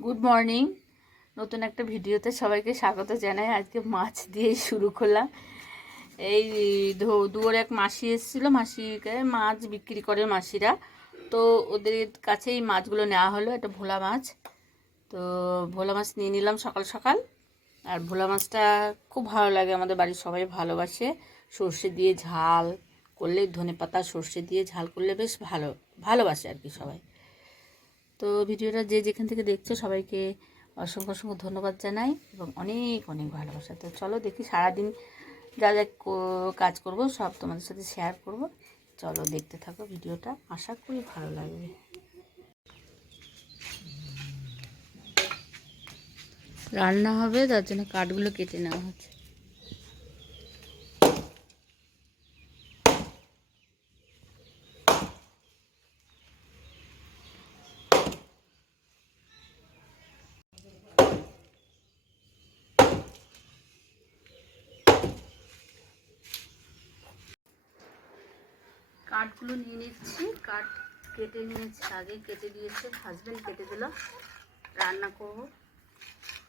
Good morning. নতুন একটা ভিডিওতে সবাইকে স্বাগত জানাই। আজকে মাছ দিয়ে শুরু করলাম। এই দুয়ারে এক মাসি এসেছিলো, মাসিকে মাছ বিক্রি করে মাসিরা, তো ওদের কাছেই মাছগুলো নেওয়া হলো। একটা ভোলা মাছ, তো ভোলা মাছ নিয়ে নিলাম সকাল সকাল। আর ভোলা মাছটা খুব ভালো লাগে, আমাদের বাড়ির সবাই ভালোবাসে। সর্ষে দিয়ে ঝাল করলে, ধনেপাতা সর্ষে দিয়ে ঝাল করলে বেশ ভালোবাসে আর কি সবাই। তো ভিডিওটা যে যেখান থেকে দেখছো সবাইকে অসংখ্য অসংখ্য ধন্যবাদ জানাই এবং অনেক অনেক ভালোবাসা। তো চলো দেখি, সারাদিন যা যা কাজ করব সব তোমাদের সাথে শেয়ার করব। চলো দেখতে থাকো ভিডিওটা, আশা করি ভালো লাগবে। রান্না হবে, তার জন্য কাঠগুলো কেটে নেওয়া হচ্ছে। কাঠগুলো নিয়ে নিচ্ছি, কাঠ কেটে নিয়েছি, আগে কেটে দিয়েছে হাজবেন্ড, কেটে দিল। রান্না করব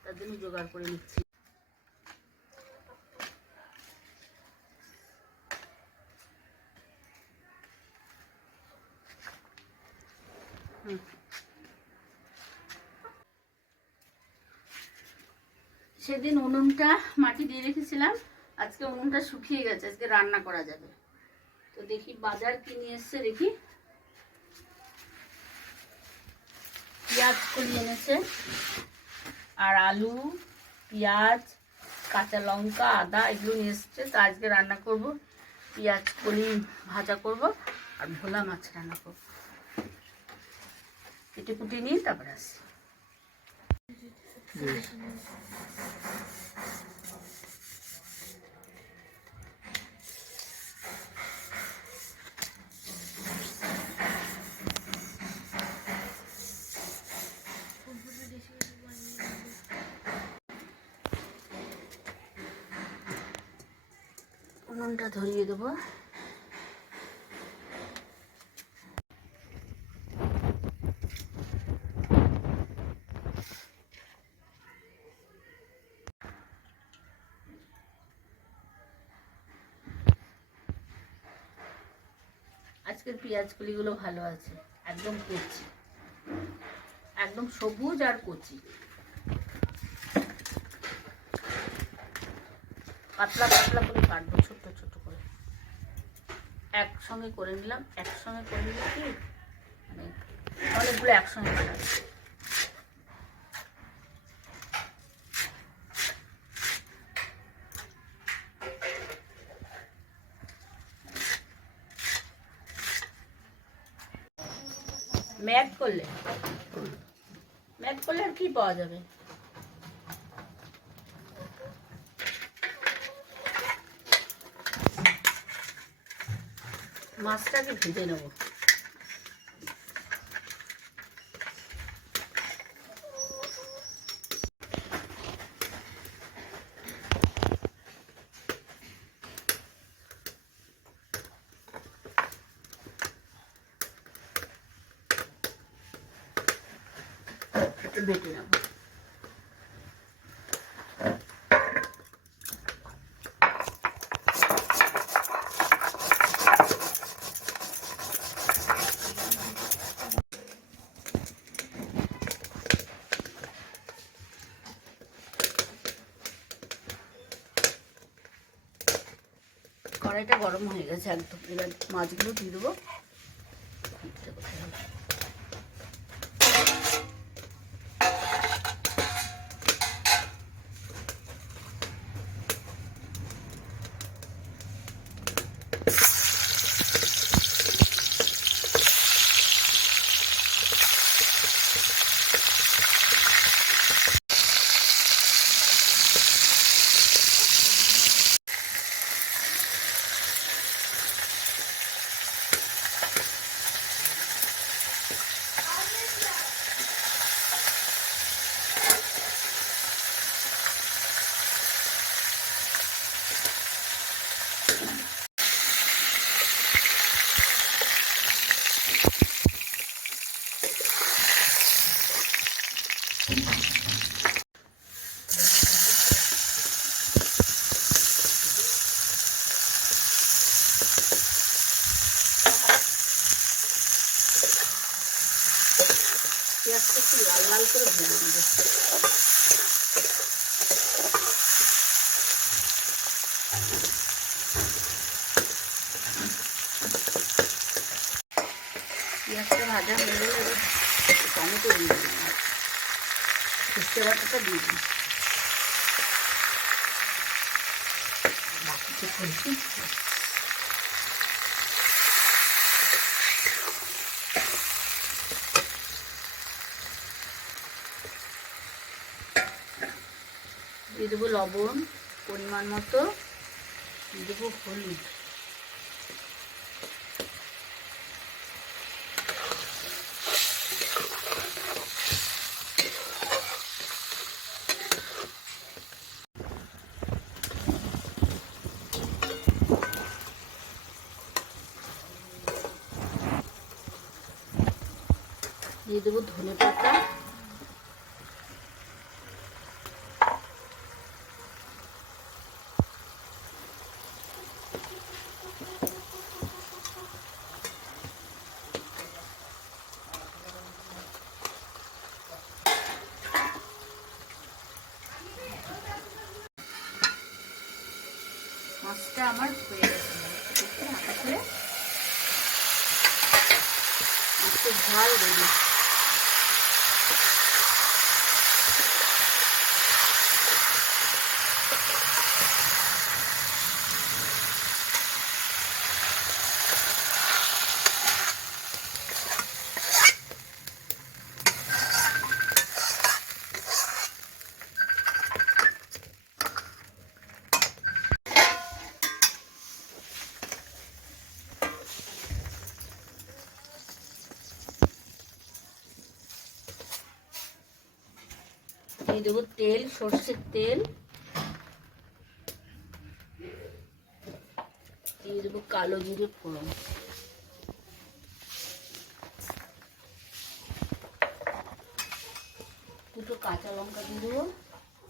তার জন্য জোগাড় করে নিচ্ছি। সেদিন উনুনটা মাটি দিয়ে রেখেছিলাম, আজকে উনুনটা শুকিয়ে গেছে, আজকে রান্না করা যাবে। তো দেখি বাজার কি নিয়ে এসছে, দেখি। পেঁয়াজ কলি এনেছে, আর আলু, পেঁয়াজ, কাঁচা লঙ্কা, আদা এগুলো নিয়ে এসছে। তো আজকে রান্না করব, পেঁয়াজ কলি ভাজা করব আর ভোলা মাছ রান্না করব। কেটে কুটে নিয়ে তারপরে আসি। উনুনটা ধরিয়ে দেবো। আজকের পেঁয়াজ কলিগুলো ভালো আছে, একদম কচি, একদম সবুজ আর কচি, পাতলা পাতলা করে কাটবো, ছোট্ট ছোট্ট করে একসঙ্গে করে নিলাম। একসঙ্গে করে নিলে কি মানে অনেকগুলো একসঙ্গে কাটাবে। ম্যাট করলে আর কি পাওয়া যাবে। মাছটাকে ভেজে নেব। বেটে নেব। কড়াইটা গরম হয়ে গেছে একদম, এবার মাছগুলো দিয়ে দেবো। পেঁয়াজটা একটু লাল লাল করে ভেজে নেব। পেঁয়াজটা ভাজা হয়ে গেলে এবার টমেটো দিয়ে দিলাম, উস্তে বাটাটা দিয়ে দিই। দিয়ে দেবো লবণ পরিমাণ মতো, দিয়ে দেবো হলুদ, দিয়ে দেবো ধনে পাতা, মাছটা আমার হয়ে গেছে। ঢাকা খুলে একটু ঝাল রেডি। দিয়ে দেবো তেল, সর্ষের তেল, দিয়ে দেবো কালো জিরে ফোড়ন, দুটো কাঁচা লঙ্কা দিয়ে দেবো,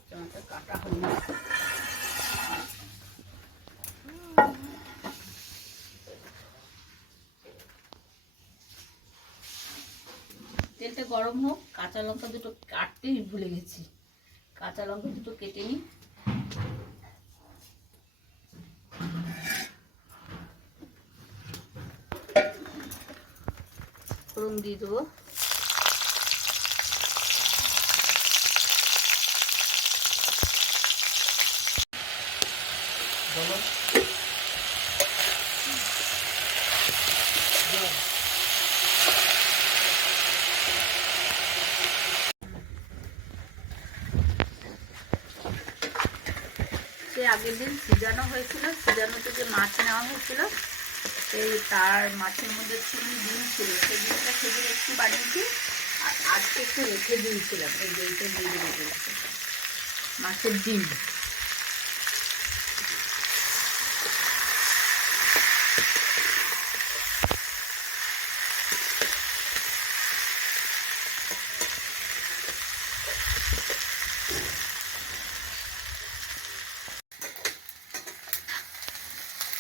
টমেটো কাটা হয়নি। তেলটা গরম হোক, কাঁচা লঙ্কা দুটো কাটতেই ভুলে গেছি, কাঁচা লঙ্কা দুটো কেটে নিই। ফোড়ন দিয়ে দেবো, সে আগের দিন সিজানো হয়েছিল, সিজানোতে যে মাছ নেওয়া হয়েছিল সেই তার মাছের মধ্যে একটুখানি ডিম ছিল, সেই ডিমটা সেদিন একটু বানিয়েছি আর আজকে একটু রেখে দিয়েছিলাম। এই ডিমটা দিয়ে রেখে মাছের ডিম।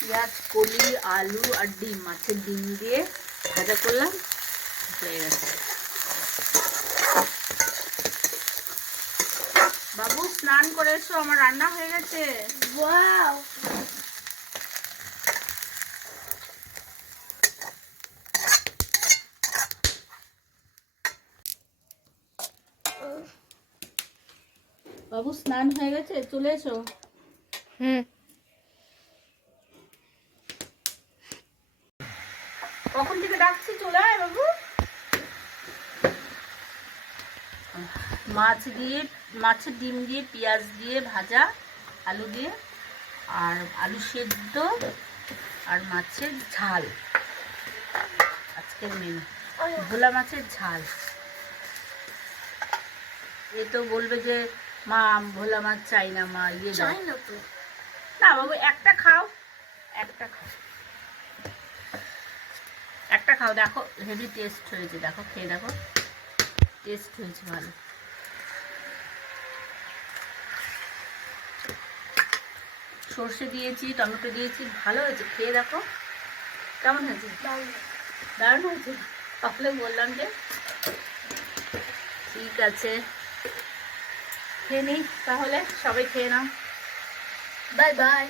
পেঁয়াজ, কলি, আলু আর ডিম, মাছের ডিম দিয়ে ভাজা করলাম, হয়ে গেছে। বাবু স্নান করে এসো, আমার রান্না হয়ে গেছে। ওয়াও! বাবু স্নান হয়ে গেছে, চলে এসো। কখন থেকে ডাকছি, চলে আয় বাবু। মাছ দিয়ে, মাছের ডিম দিয়ে, পেঁয়াজ দিয়ে ভাজা, আলু দিয়ে, আর আলু সেদ্ধ আর মাছের ঝাল, আজকের মেনু ভোলা মাছের ঝাল। এ তো বলবে যে মা ভোলা মাছ চাই না, মা ইয়ে চাই না তো। না বাবু, একটা খাও, একটা খাও, একটা খাও, দেখো হেভি টেস্ট হয়েছে, দেখো খেয়ে দেখো, টেস্ট হয়েছে ভালো। সর্ষে দিয়েছি, টমেটো দিয়েছি, ভালো হয়েছে। খেয়ে দেখো কেমন হয়েছে। দারুণ হয়েছে। তাহলে বললাম যে ঠিক আছে, খেয়ে নিই তাহলে, সবাই খেয়ে নাও। Bye bye.